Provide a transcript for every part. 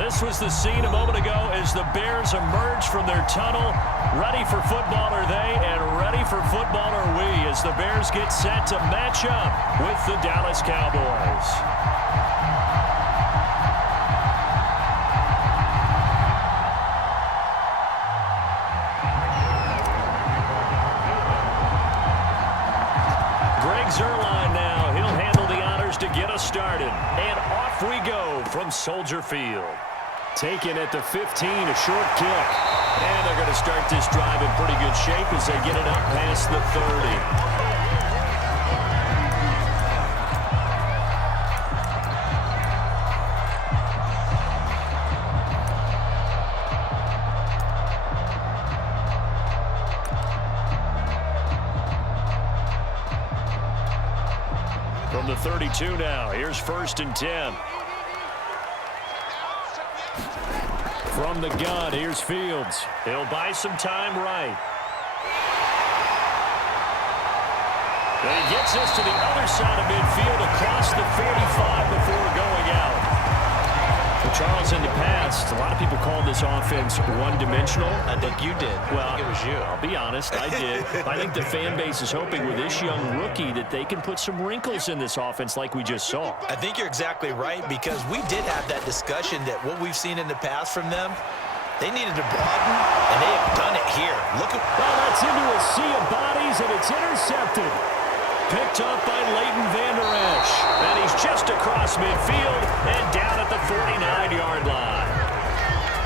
This was the scene a moment ago as the Bears emerge from their tunnel. Ready for football are they, and ready for football are we as the Bears get set to match up with the Dallas Cowboys. Zerline now. He'll handle the honors to get us started. And off we go from Soldier Field. Taken at the 15, a short kick. And they're going to start this drive in pretty good shape as they get it up past the 30. From the 32 now, here's 1st and 10. From the gun, here's Fields. He'll buy some time right. And he gets us to the other side of midfield across the 45 before going out. Well, Charles, in the past, a lot of people called this offense one-dimensional. I think you did. Well, I think it was you. I'll be honest, I did. I think the fan base is hoping with this young rookie that they can put some wrinkles in this offense like we just saw. I think you're exactly right, because we did have that discussion that what we've seen in the past from them, they needed to broaden, and they have done it here. Look at... Well, that's into a sea of bodies, and it's intercepted. Picked up by Leighton Vander Esch. And he's just across midfield and down at the 49-yard line.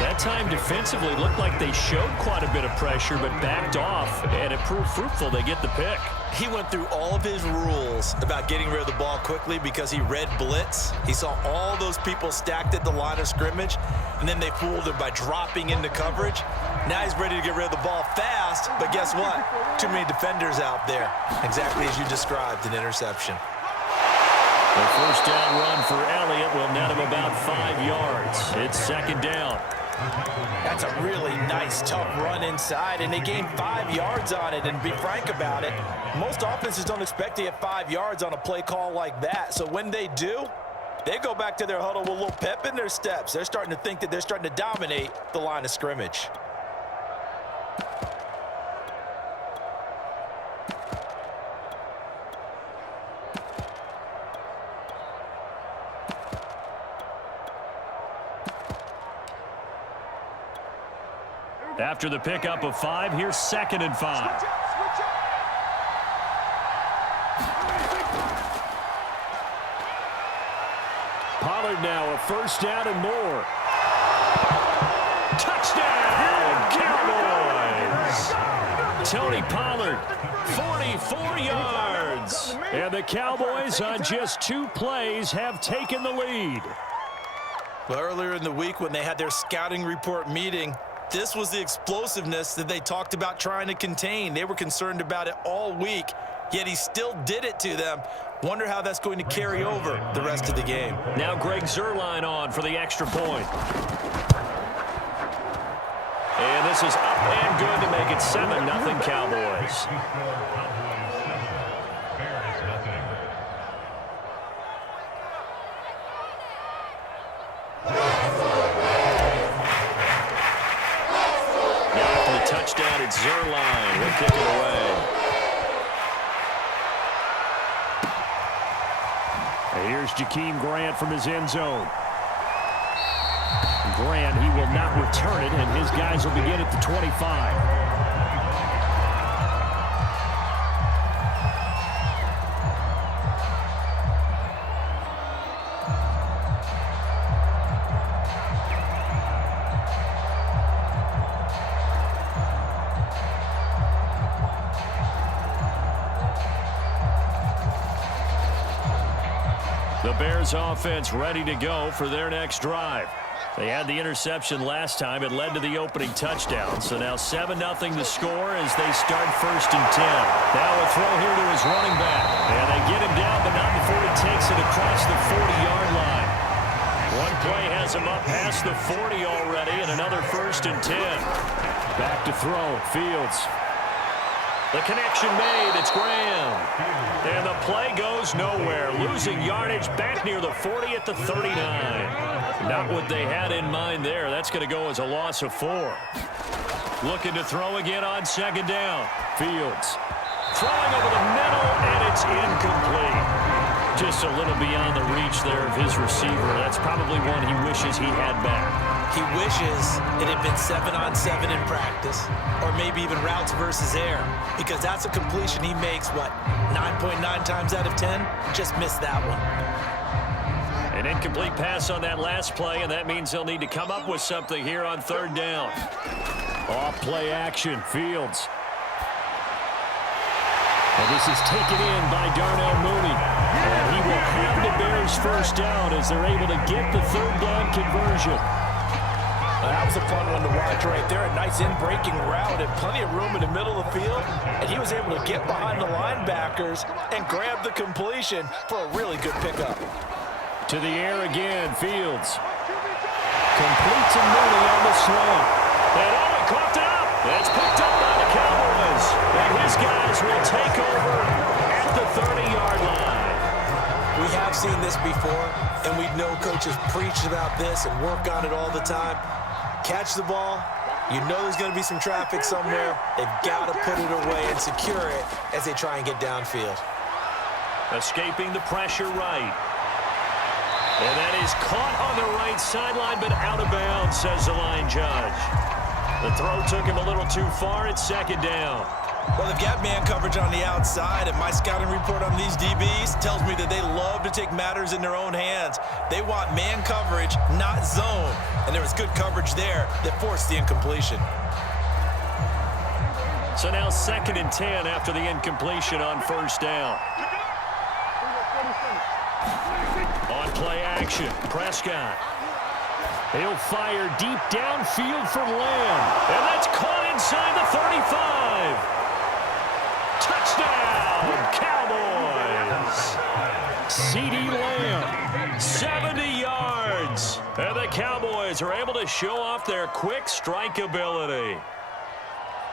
That time defensively looked like they showed quite a bit of pressure but backed off, and it proved fruitful. They get the pick. He went through all of his rules about getting rid of the ball quickly because he read blitz. He saw all those people stacked at the line of scrimmage, and then they fooled him by dropping into coverage. Now he's ready to get rid of the ball fast, but guess what? Too many defenders out there. Exactly as you described, an interception. The first down run for Elliott will net him about 5 yards. It's 2nd down. That's a really nice, tough run inside, and they gained 5 yards on it. And to be frank about it, most offenses don't expect to get 5 yards on a play call like that. So when they do, they go back to their huddle with a little pep in their steps. They're starting to think that they're starting to dominate the line of scrimmage. After the pickup of 5, here's 2nd and 5. Pollard now a 1st down and more. Touchdown, Cowboys! Tony Pollard, 44 yards. And the Cowboys on just 2 plays have taken the lead. Well, earlier in the week when they had their scouting report meeting, this was the explosiveness that they talked about trying to contain. They were concerned about it all week, yet he still did it to them. Wonder how that's going to carry over the rest of the game. Now Greg Zerline on for the extra point. And this is up and good to make it 7-0 Cowboys. Touchdown, it's Zerline. He'll kick it away. And here's Jakeem Grant from his end zone. Grant, he will not return it, and his guys will begin at the 25. The Bears offense ready to go for their next drive. They had the interception last time. It led to the opening touchdown. So now 7-0 the score as they start 1st and 10. Now a throw here to his running back. And they get him down, but not before he takes it across the 40-yard line. One play has him up past the 40 already, and another 1st and 10. Back to throw, Fields. The connection made. It's Graham. And the play goes nowhere. Losing yardage back near the 40 at the 39. Not what they had in mind there. That's going to go as a loss of 4. Looking to throw again on second down. Fields throwing over the middle, and it's incomplete. Just a little beyond the reach there of his receiver. That's probably one he wishes he had back. He wishes it had been 7-on-7 in practice, or maybe even routes versus air, because that's a completion he makes, 9.9 times out of 10? Just missed that one. An incomplete pass on that last play, and that means they'll need to come up with something here on third down. Off play action, Fields. And this is taken in by Darnell Mooney. And he will have the Bears first down as they're able to get the third down conversion. That was a fun one to watch right there. A nice in-breaking route and plenty of room in the middle of the field. And he was able to get behind the linebackers and grab the completion for a really good pickup. To the air again, Fields. Completes a Mooney on the slant. And he coughed it up. It's picked up by the Cowboys. And his guys will take over at the 30-yard line. We have seen this before, and we know coaches preach about this and work on it all the time. Catch the ball. You know there's going to be some traffic somewhere. They've got to put it away and secure it as they try and get downfield. Escaping the pressure right. And that is caught on the right sideline, but out of bounds, says the line judge. The throw took him a little too far. It's second down. Well, they've got man coverage on the outside, and my scouting report on these DBs tells me that they love to take matters in their own hands. They want man coverage, not zone. And there was good coverage there that forced the incompletion. So now 2nd and 10 after the incompletion on first down. On play action, Prescott. He'll fire deep downfield for Lamb. And that's caught inside the 35. Touchdown, Cowboys. CeeDee Lamb, 70 yards. And the Cowboys are able to show off their quick strike ability.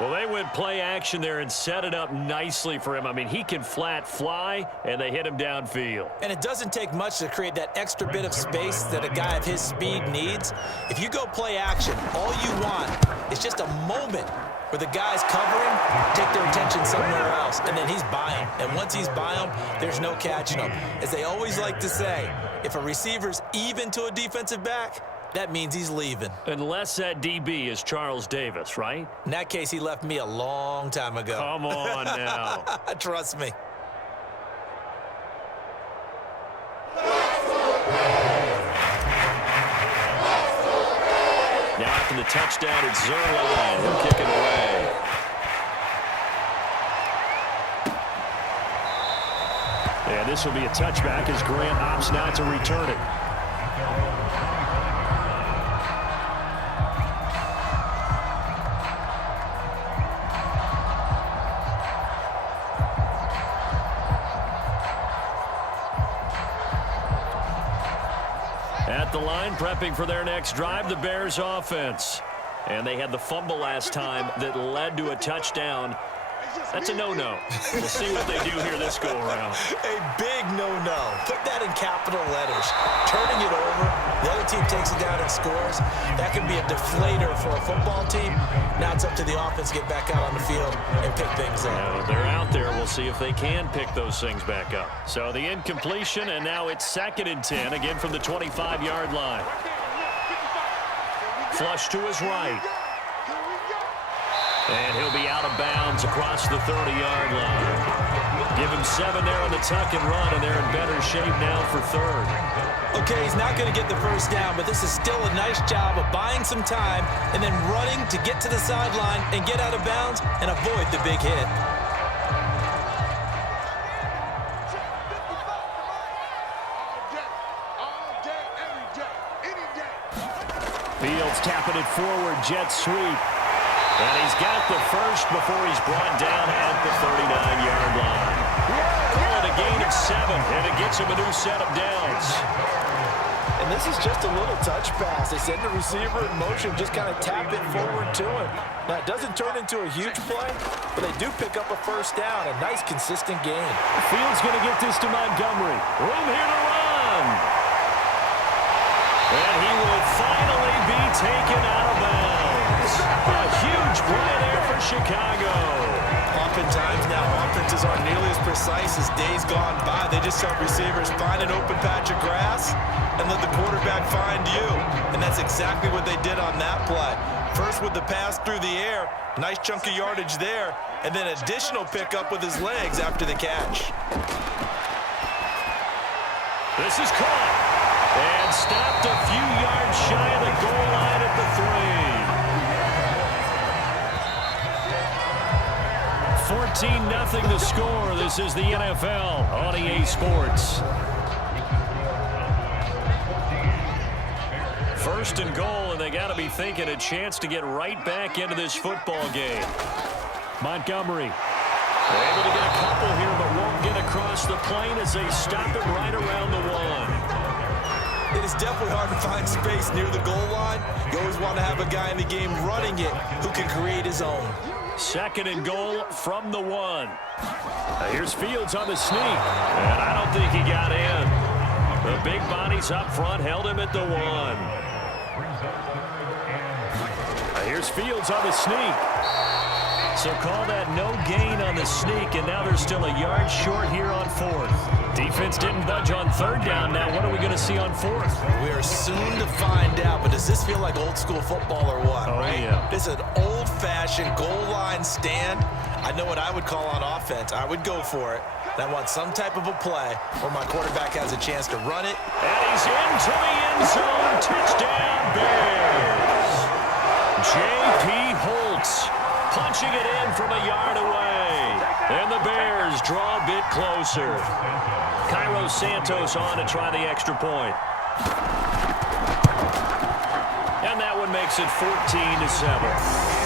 Well, they went play action there and set it up nicely for him. I mean, he can flat fly, and they hit him downfield. And it doesn't take much to create that extra bit of space that a guy of his speed needs. If you go play action, all you want is just a moment where the guy's covering, take their attention somewhere else, and then he's by him. And once he's by him, there's no catching him. As they always like to say, if a receiver's even to a defensive back, that means he's leaving. Unless that DB is Charles Davis, right? In that case, he left me a long time ago. Come on now. Trust me. Now after the touchdown, it's Zerline. He'll kick it away. And this will be a touchback as Grant opts not to return it. At the line, prepping for their next drive, the Bears offense. And they had the fumble last time that led to a touchdown. That's a no-no. We'll see what they do here this go-around. A big no-no. Put that in capital letters. Turning it over, the other team takes it down and scores. That can be a deflator for a football team. Now it's up to the offense to get back out on the field and pick things up. Now they're out there. We'll see if they can pick those things back up. So the incompletion, and now it's 2nd and 10, again from the 25-yard line. Flush to his right. And he'll be out of bounds across the 30-yard line. Give him 7 there on the tuck and run, and they're in better shape now for 3rd. Okay, he's not going to get the first down, but this is still a nice job of buying some time and then running to get to the sideline and get out of bounds and avoid the big hit. Fields tapping it forward, jet sweep. And he's got the first before he's brought down at the 39-yard line. Call it a gain of 7, and it gets him a new set of downs. And this is just a little touch pass. They send the receiver in motion, just kind of tap it forward to him. Now, it doesn't turn into a huge play, but they do pick up a first down. A nice, consistent gain. Fields going to get this to Montgomery. Room here to run. And he will finally be taken out of bounds. A huge play there for Chicago. Oftentimes now, offenses aren't nearly as precise as days gone by. They just help receivers find an open patch of grass and let the quarterback find you. And that's exactly what they did on that play. First with the pass through the air, nice chunk of yardage there, and then additional pickup with his legs after the catch. This is caught and stopped a few yards shy of the goal line at the 3. 14-0 the score. This is the NFL on EA Sports. First and goal, and they got to be thinking a chance to get right back into this football game. Montgomery able to get a couple here, but won't get across the plane as they stop it right around the 1. It is definitely hard to find space near the goal line. You always want to have a guy in the game running it who can create his own. Second and goal from the 1. Here's Fields on the sneak, and I don't think he got in. The big bodies up front held him at the 1. Here's Fields on the sneak. So call that no gain on the sneak, and now they're still a yard short here on 4th. Defense didn't budge on 3rd down. Now what are we going to see on 4th? We are soon to find out, but does this feel like old school football or what? Oh, right? Yeah. This is an old-fashioned goal line stand. I know what I would call on offense. I would go for it. And I want some type of a play where my quarterback has a chance to run it. And he's into the end zone. Touchdown, Bears. J.P. Holtz punching it in from a yard away. And the Bears draw a bit closer. Cairo Santos on to try the extra point. And that one makes it 14-7.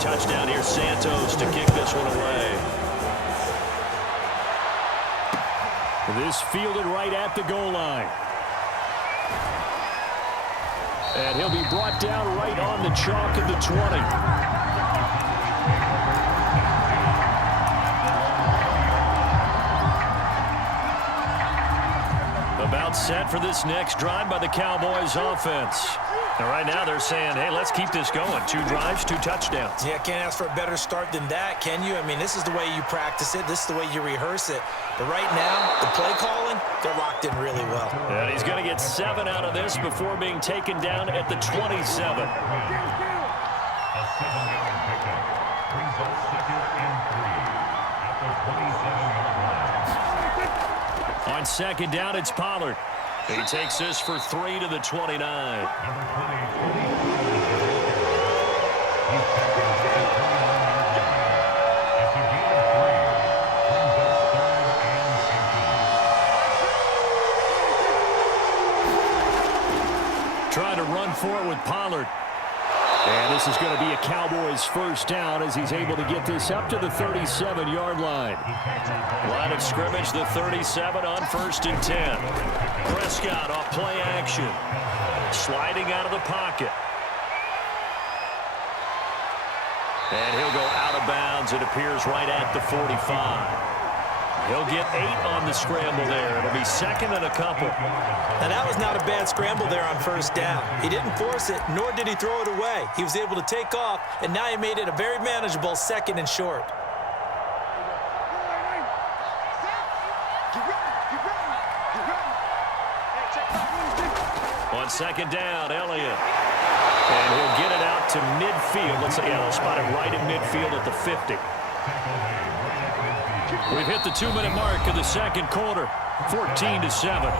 Touchdown here, Santos to kick this one away. This fielded right at the goal line. And he'll be brought down right on the chalk of the 20. About set for this next drive by the Cowboys offense. And right now they're saying, hey, let's keep this going. 2 drives, 2 touchdowns. Yeah, can't ask for a better start than that, can you? I mean, this is the way you practice it. This is the way you rehearse it. But right now, the play calling, they're locked in really well. And he's going to get 7 out of this before being taken down at the 27. On second down, it's Pollard. He takes this for 3 to the 29. Trying to run for it with Pollard. And this is going to be a Cowboys first down as he's able to get this up to the 37-yard line. Line of scrimmage, the 37 on 1st and 10. Prescott off play action. Sliding out of the pocket. And he'll go out of bounds. It appears right at the 45. He'll get 8 on the scramble there. It'll be 2nd and a couple. Now, that was not a bad scramble there on 1st down. He didn't force it, nor did he throw it away. He was able to take off, and now he made it a very manageable 2nd and short. On 2nd down, Elliott. And he'll get it out to midfield. Let's say, yeah, they'll spot him right in midfield at the 50. We've hit the 2-minute mark of the 2nd quarter, 14-7.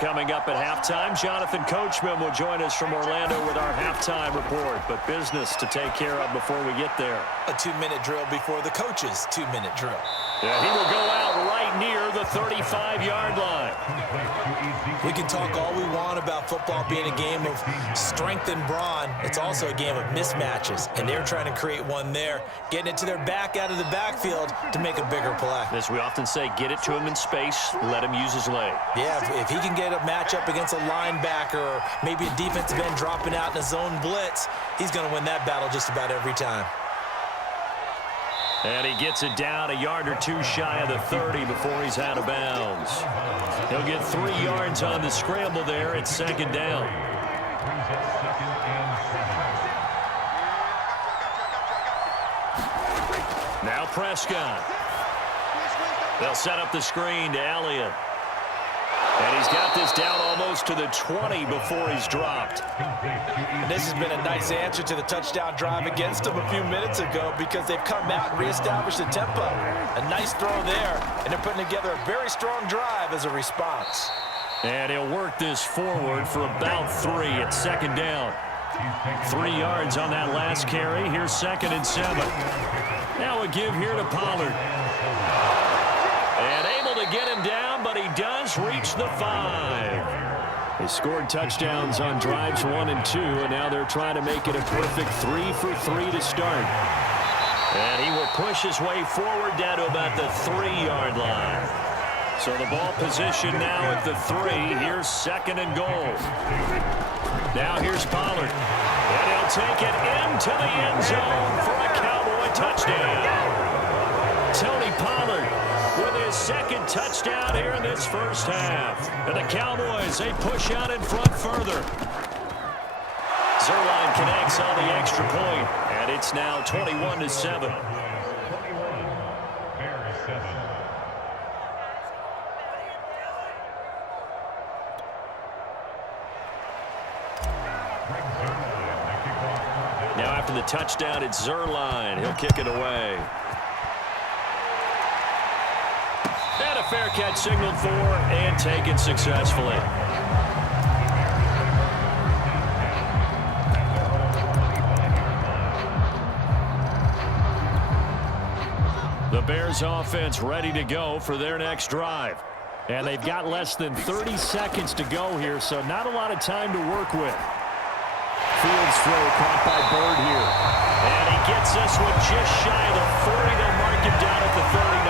coming up at halftime. Jonathan Coachman will join us from Orlando with our halftime report. But business to take care of before we get there. A 2-minute drill before the coach's 2-minute drill. Yeah, he will go out right near the 35-yard line. We can talk all we want about football being a game of strength and brawn. It's also a game of mismatches, and they're trying to create one there, getting it to their back out of the backfield to make a bigger play. As we often say, get it to him in space, let him use his leg. Yeah, if he can get a matchup against a linebacker or maybe a defensive end dropping out in a zone blitz, he's going to win that battle just about every time. And he gets it down a yard or two shy of the 30 before he's out of bounds. He'll get 3 yards on the scramble there at second down. Now Prescott. They'll set up the screen to Elliott. And he's got this down almost to the 20 before he's dropped. And this has been a nice answer to the touchdown drive against them a few minutes ago because they've come out and reestablished the tempo. A nice throw there, and they're putting together a very strong drive as a response. And he'll work this forward for about 3 at second down. 3 yards on that last carry. Here's 2nd and 7. Now a give here to Pollard. And able to get him down, but he does reach the 5. They scored touchdowns on drives 1 and 2, and now they're trying to make it a perfect 3 for 3 to start. And he will push his way forward down to about the 3-yard line. So the ball position now at the 3. Here's 2nd and goal. Now here's Pollard. And he'll take it into the end zone for a Cowboy touchdown. Tony Pollard with his 2nd touchdown here in this first half. And the Cowboys, they push out in front further. Zuerlein connects on the extra point, and it's now 21-7. Now after the touchdown, it's Zuerlein. He'll kick it away. And a fair catch signaled for and taken successfully. The Bears offense ready to go for their next drive. And they've got less than 30 seconds to go here, so not a lot of time to work with. Fields throw caught by Bird here. And he gets this one just shy of the 40. They'll mark him down at the 39.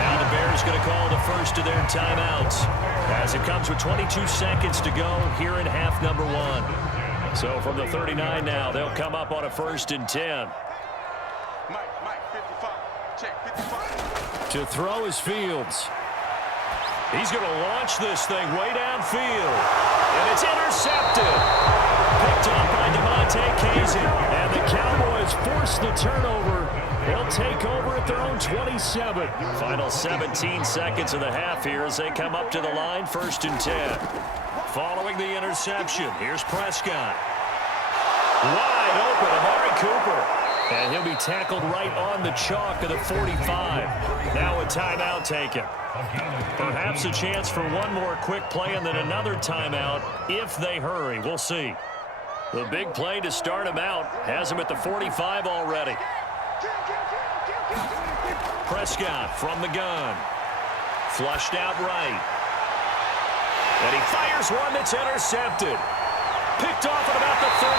Now the Bears going to call the first of their timeouts as it comes with 22 seconds to go here in half number 1. So from the 39 now, they'll come up on a 1st and 10. Mike, 55. Check, 55. To throw is Fields. He's going to launch this thing way downfield. And it's intercepted. Picked off by DeMonte Casey. And the Cowboys force the turnover. They'll take over at their own 27. Final 17 seconds of the half here as they come up to the line, 1st and 10. Following the interception, here's Prescott. Wide open, Amari Cooper. And he'll be tackled right on the chalk of the 45. Now a timeout taken. Perhaps a chance for one more quick play and then another timeout if they hurry. We'll see. The big play to start him out has him at the 45 already. Prescott from the gun. Flushed out right. And he fires one that's intercepted. Picked off at about the 31.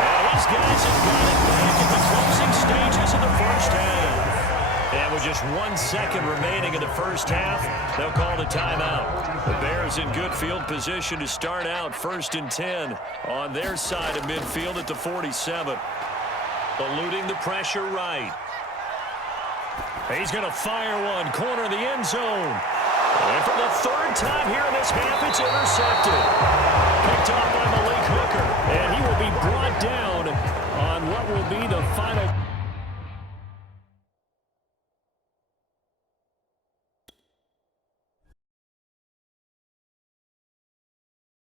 And these guys have got it back in the closing stages of the first half. And with just 1 second remaining in the first half, they'll call the timeout. The Bears in good field position to start out 1st and 10 on their side of midfield at the 47. Eluding the pressure right. He's going to fire one, corner of the end zone. And for the 3rd time here in this half, it's intercepted. Picked off by